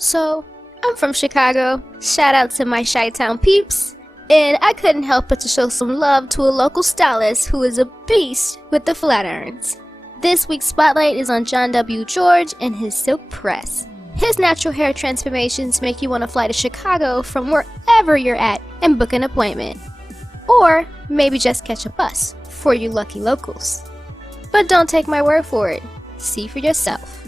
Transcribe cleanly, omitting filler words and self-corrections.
So, I'm from Chicago, shout out to my Chi-Town peeps, and I couldn't help but to show some love to a local stylist who is a beast with the flat irons. This week's spotlight is on John W. George and his silk press. His natural hair transformations make you want to fly to Chicago from wherever you're at and book an appointment. Or maybe just catch a bus for you lucky locals. But don't take my word for it, see for yourself.